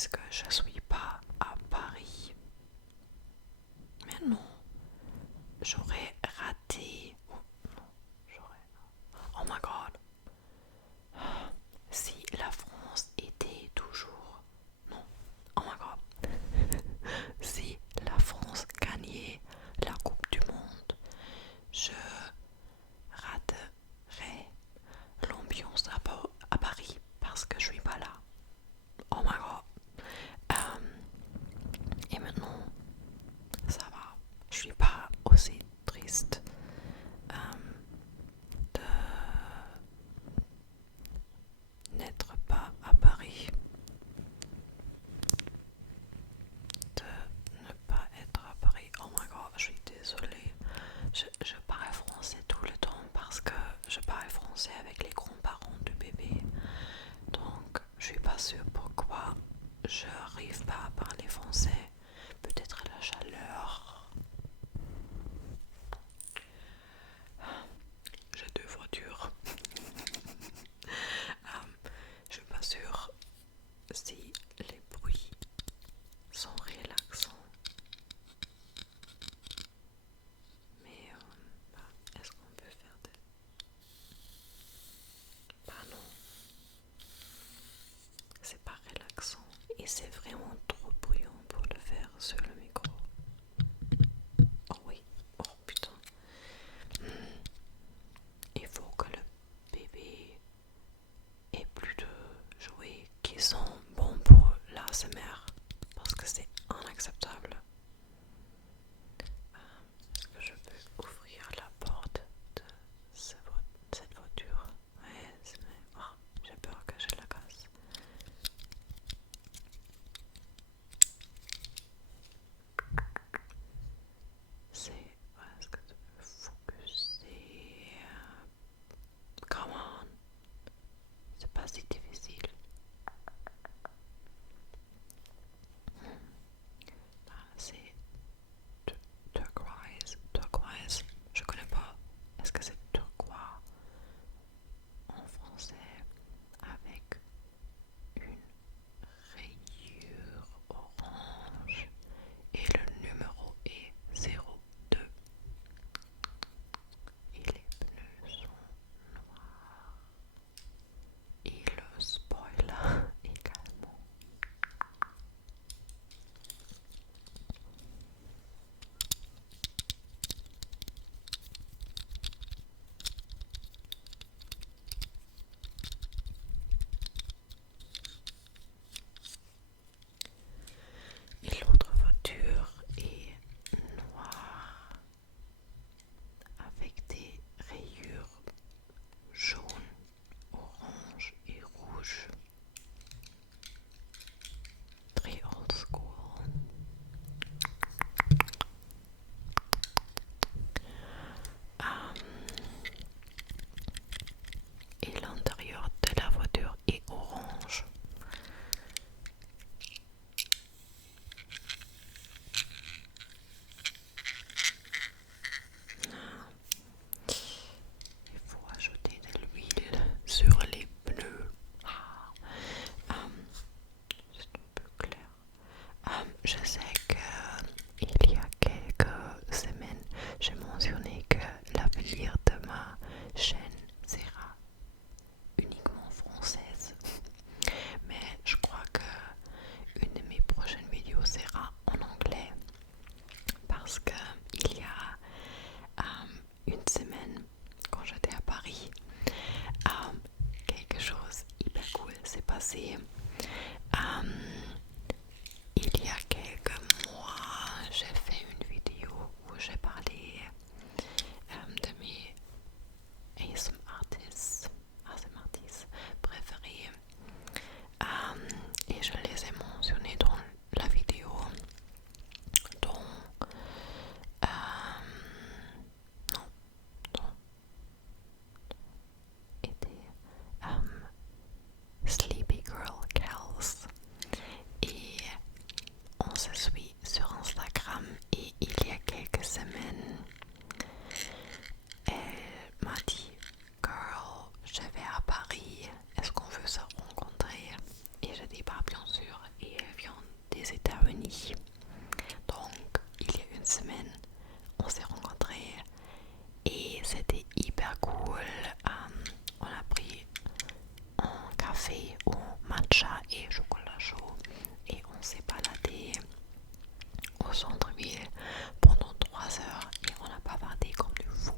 puisque je suis pas à Paris. Mais non, j'aurais raté. Oh, non, oh my god. Si la France était toujours. Non, oh my god. Si la France gagnait la Coupe du Monde, je raterais l'ambiance à Paris parce que je suis pas là. Oh my god. Et maintenant, ça va. Je suis pas aussi triste de n'être pas à Paris, de ne pas être à Paris. Oh my god, je suis désolée. Je parle français tout le temps parce que je parle français avec les grands-parents du bébé. Donc, je suis pas sûre pourquoi je n'arrive pas à parler français. Peut-être la chaleur. J'ai deux voitures. Je suis pas sûre si les bruits sont relaxants. Mais est-ce qu'on peut faire des... Bah non, c'est pas relaxant. Et c'est vraiment trop bruyant pour le faire sur le micro. Oh oui, oh putain. Il faut que le bébé ait plus de jouets qui sont bons pour l'ASMR. Parce que c'est inacceptable. Est-ce que je peux ouvrir la porte de cette voiture? Ouais, oh, j'ai peur que je la casse. Est-ce que tu peux focuser? Come on. C'est pas si difficile. C'est turquoise. Turquoise. Je connais pas. Est-ce que c'est turquoise en français avec une rayure orange et le numéro est 02 et les pneus sont noirs et le spoiler également. Et l'autre voiture est noire avec des rayures jaunes, orange et rouge. Très old school. Et l'intérieur de la voiture est orange. Il faut ajouter de l'huile sur les pneus. C'est un peu clair. Je sais qu'il y a quelques semaines, j'ai mentionné que l'avenir de ma chaîne sera uniquement française. Mais je crois que une de mes prochaines vidéos sera en anglais. Parce que il y a une semaine, quand j'étais à Paris, quelque chose hyper cool s'est passé. Il y a quelques mois, j'ai fait une vidéo où j'ai parlé de mes ASMR artistes préférés et je les ai mentionnés dans la vidéo dont non, dont était Sleepy Girl et c'était hyper cool. On a pris un café au matcha et chocolat chaud et on s'est baladé au centre-ville pendant 3 heures et on a bavardé comme du fou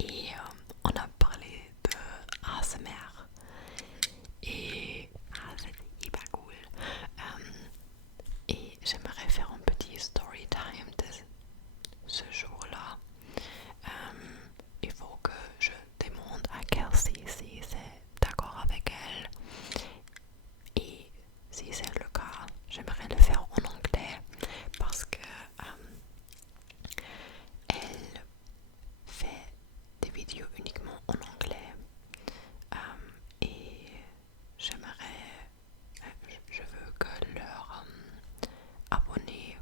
et on a parlé de ASMR et c'était hyper cool. Et j'aimerais faire un petit story time de ce jour-là. Il faut que je demande à Kelsey si c'est d'accord avec elle. Et si c'est le cas, j'aimerais le faire en anglais parce que elle fait des vidéos uniquement en anglais. Et j'aimerais, je veux que leurs abonnés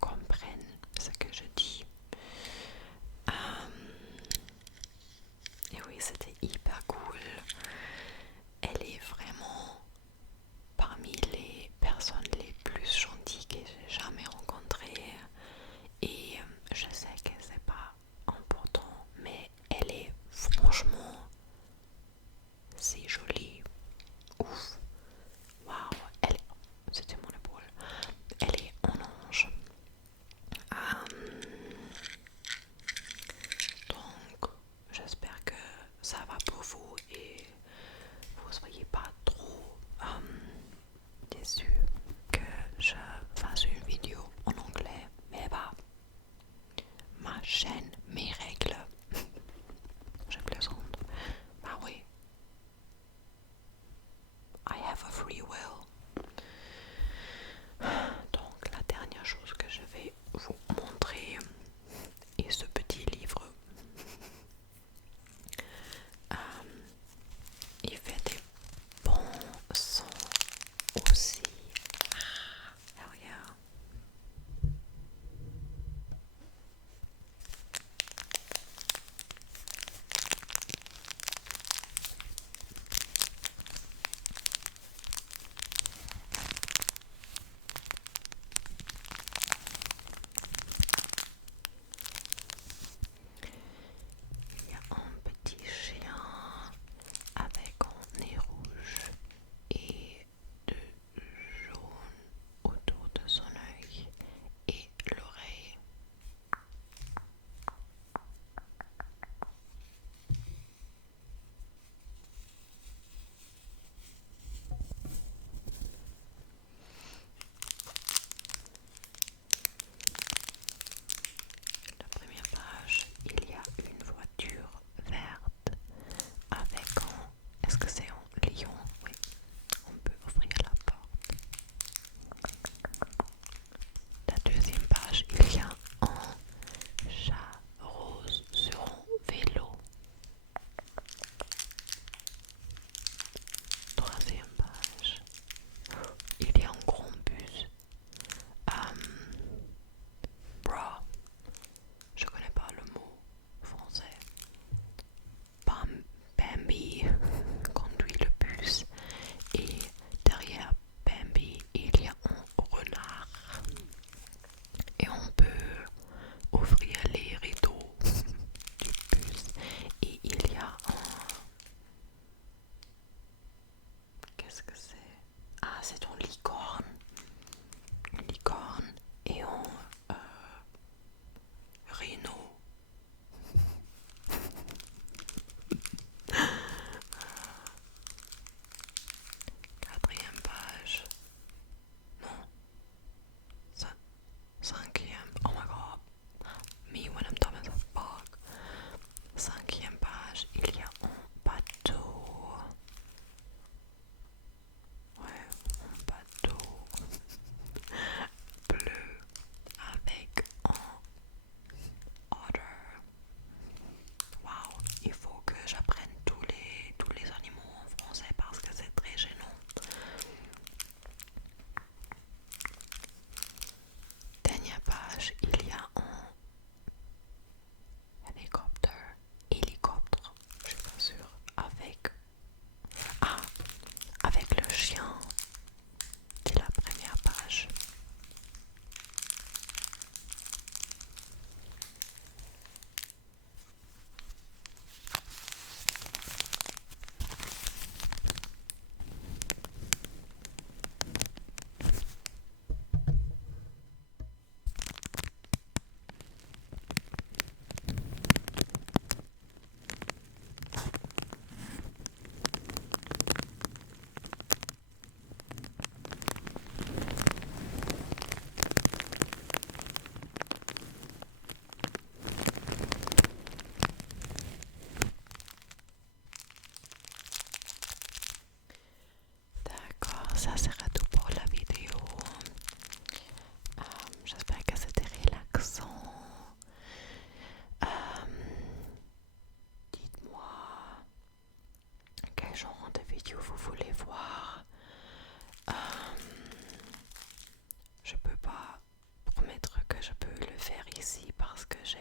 comprennent ce que je dis. Et oui, c'était hyper cool. Elle est vraiment parmi les personnes les plus gentilles que j'ai jamais rencontrées. Et je sais que c'est pas important, mais elle est franchement si jolie. Ouf. Waouh. C'était mon épaule. Elle est en ange. Donc, j'espère que ça va pour vous et vous soyez pas trop déçus que je fasse une vidéo en anglais. Mais bah, ma chaîne, mes règles. Je plaisante. Bah oui. I have a free will. Donc, la dernière chose que je vais vous montrer est ce petit livre. Il fait des bons sons aussi. Hell yeah.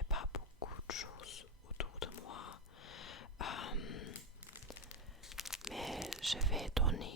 n'ai pas beaucoup de choses autour de moi. Mais je vais donner